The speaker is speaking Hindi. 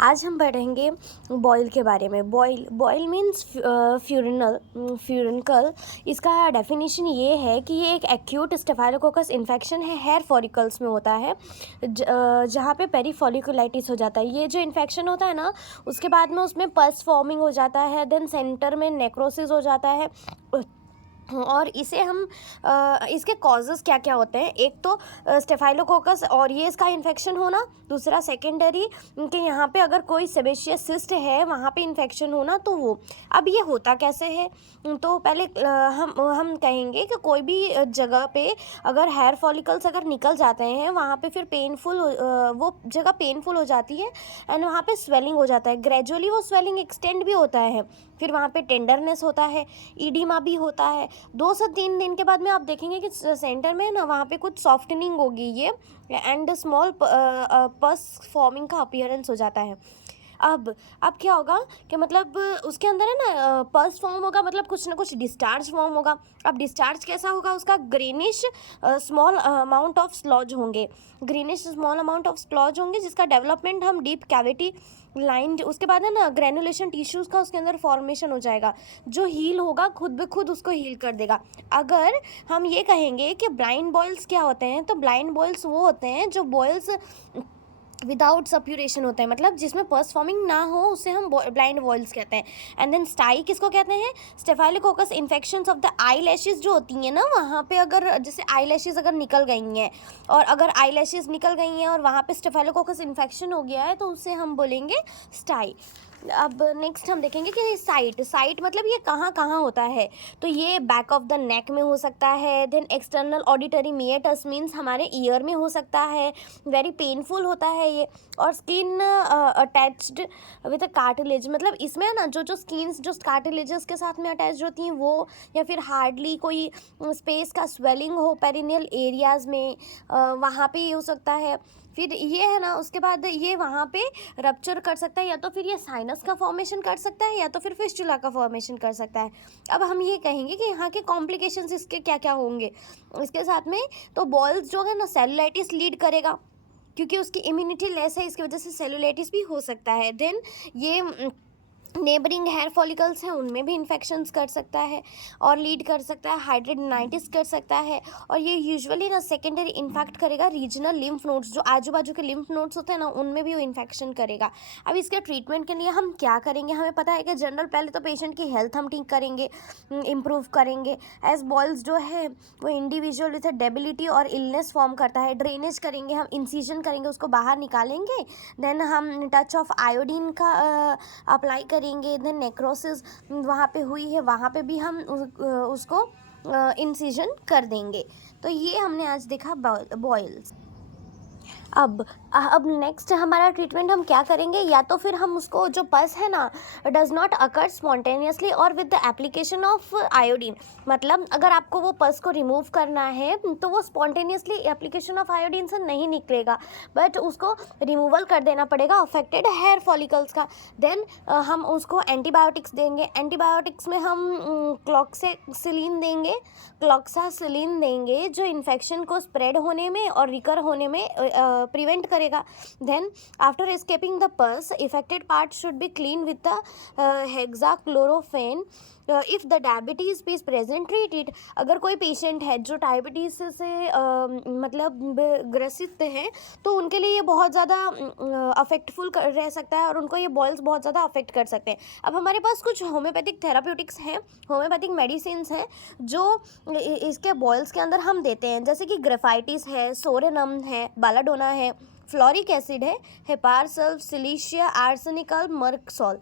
आज हम पढ़ेंगे बॉयल के बारे में। Boil means furuncle. इसका डेफिनेशन ये है कि ये एक एक्यूट स्टेफाइलोकोकस इन्फेक्शन है, हेयर फॉलिकल्स में होता है, जहाँ पे पेरीफॉलिकुलाइटिस हो जाता है। ये जो इन्फेक्शन होता है ना, उसके बाद में उसमें पस फॉर्मिंग हो जाता है, देन सेंटर में नेक्रोसिस हो जाता है। और इसे हम इसके कॉजेज़ क्या क्या होते हैं, एक तो स्टेफाइलोकोकस और ये इसका इन्फेक्शन होना, दूसरा सेकेंडरी कि यहाँ पे अगर कोई सेबेशियस सिस्ट है वहाँ पे इन्फेक्शन होना। तो वो अब ये होता कैसे है, तो पहले हम कहेंगे कि कोई भी जगह पे अगर हेयर फॉलिकल्स अगर निकल जाते हैं वहाँ पे फिर वो जगह पेनफुल हो जाती है एंड वहाँ पे स्वेलिंग हो जाता है। ग्रेजुअली वो स्वेलिंग एक्सटेंड भी होता है, फिर वहाँ पे टेंडरनेस होता है, ईडिमा भी होता है। 2 से 3 दिन के बाद में आप देखेंगे कि सेंटर में ना वहाँ पे कुछ सॉफ्टनिंग होगी ये एंड स्मॉल पस फॉर्मिंग का अपीयरेंस हो जाता है। अब क्या होगा कि मतलब उसके अंदर है ना पल्स फॉर्म होगा, मतलब कुछ ना कुछ डिस्चार्ज फॉर्म होगा। अब डिस्चार्ज कैसा होगा, उसका ग्रीनिश स्मॉल अमाउंट ऑफ स्लॉज होंगे, जिसका डेवलपमेंट हम डीप कैविटी लाइन, उसके बाद है ना ग्रेनुलेशन टिश्यूज़ का उसके अंदर फॉर्मेशन हो जाएगा, जो हील होगा खुद ब खुद उसको हील कर देगा। अगर हम ये कहेंगे कि ब्लाइंड बॉयल्स क्या होते हैं, तो ब्लाइंड बॉयल्स वो होते हैं जो बॉयल्स विदाउट सप्यूरेशन होता है, मतलब जिसमें पस फॉर्मिंग ना हो, उसे हम ब्लाइंड बॉयल्स कहते हैं। एंड देन स्टाई किसको कहते हैं, staphylococcus infections of the eye lashes जो होती हैं ना, वहाँ पे अगर जैसे आई लैशेज अगर निकल गई हैं, और अगर आई लैशेज निकल गई हैं और वहाँ पे स्टेफाइलोकोकस इन्फेक्शन हो गया है, तो उसे हम बोलेंगे स्टाई। अब नेक्स्ट हम देखेंगे कि साइट मतलब ये कहाँ कहाँ होता है, तो ये बैक ऑफ द नेक में हो सकता है। Then external auditory meatus means हमारे ईयर में हो सकता है, वेरी पेनफुल होता है ये। और स्किन अटैच्ड विद कार्टिलेज, मतलब इसमें ना जो स्किन्स जो कार्टिलेजेस के साथ में अटैच होती हैं वो, या फिर हार्डली कोई स्पेस का स्वेलिंग हो पेरिनियल एरियाज़ में, वहाँ पे ये हो सकता है। फिर ये है ना, उसके बाद ये वहाँ पे रप्चर कर सकता है, या तो फिर ये साइनस का फॉर्मेशन कर सकता है, या तो फिर फिस्टुला का फॉर्मेशन कर सकता है। अब हम ये कहेंगे कि यहाँ के कॉम्प्लिकेशंस इसके क्या क्या होंगे इसके साथ में, तो बॉयल्स जो है ना सेलुलाइटिस लीड करेगा, क्योंकि उसकी इम्यूनिटी लेस है, इसकी वजह से सेलुलाइटिस भी हो सकता है। देन ये नेबरिंग हेयर फॉलिकल्स हैं, उनमें भी इन्फेक्शंस कर सकता है और लीड कर सकता है, हाइड्रेडाइटिस कर सकता है। और ये यूजुअली ना सेकेंडरी इन्फेक्ट करेगा रीजनल लिम्फ नोड्स, जो आजू बाजू के लिम्फ नोड्स होते हैं ना, उनमें भी वो इन्फेक्शन करेगा। अब इसके ट्रीटमेंट के लिए हम क्या करेंगे, हमें पता है कि जनरल पहले तो पेशेंट की हेल्थ हम ठीक करेंगे, इम्प्रूव करेंगे। एज बॉयल्स जो है वो इंडिविजुअल विथ डेबिलिटी और इलनेस फॉर्म करता है, ड्रेनेज करेंगे, हम इंसिजन करेंगे, उसको बाहर निकालेंगे। देन हम टच ऑफ आयोडीन का अप्लाई करेंगे। देन नेक्रोसिस वहाँ पे हुई है, वहाँ पे भी हम उसको इंसिजन कर देंगे। तो ये हमने आज देखा बॉयल्स। अब नेक्स्ट हमारा ट्रीटमेंट हम क्या करेंगे, या तो फिर हम उसको जो पस है ना डज नॉट अकर स्पॉन्टेनियसली और with the application of iodine, मतलब अगर आपको वो पस को रिमूव करना है तो वो स्पॉन्टेनियसली एप्लीकेशन ऑफ आयोडीन से नहीं निकलेगा, बट उसको रिमूवल कर देना पड़ेगा अफेक्टेड हेयर फॉलिकल्स का। देन हम उसको एंटीबायोटिक्स देंगे, एंटीबायोटिक्स में हम क्लॉक्सासिलिन देंगे जो इन्फेक्शन को स्प्रेड होने में और रिकर होने में प्रिवेंट करेगा। Then after escaping the pus affected part should be clean with the hexachlorophene. If the diabetes is present treat it, अगर कोई पेशेंट है जो डायबिटीज़ से मतलब ग्रसित है, तो उनके लिए ये बहुत ज़्यादा अफेक्टफुल रह सकता है और उनको ये बॉयल्स बहुत ज़्यादा अफेक्ट कर सकते हैं। अब हमारे पास कुछ होम्योपैथिक थेराप्यूटिक्स हैं, होम्योपैथिक मेडिसिन हैं जो इसके बॉयल्स के अंदर हम देते हैं, जैसे कि ग्रेफाइटिस है, सोरेनम है, बालाडोना है, फ्लोरिक एसिड है, हेपारसल्फ, सिलिशिया, आर्सेनिकल, मर्कसॉल।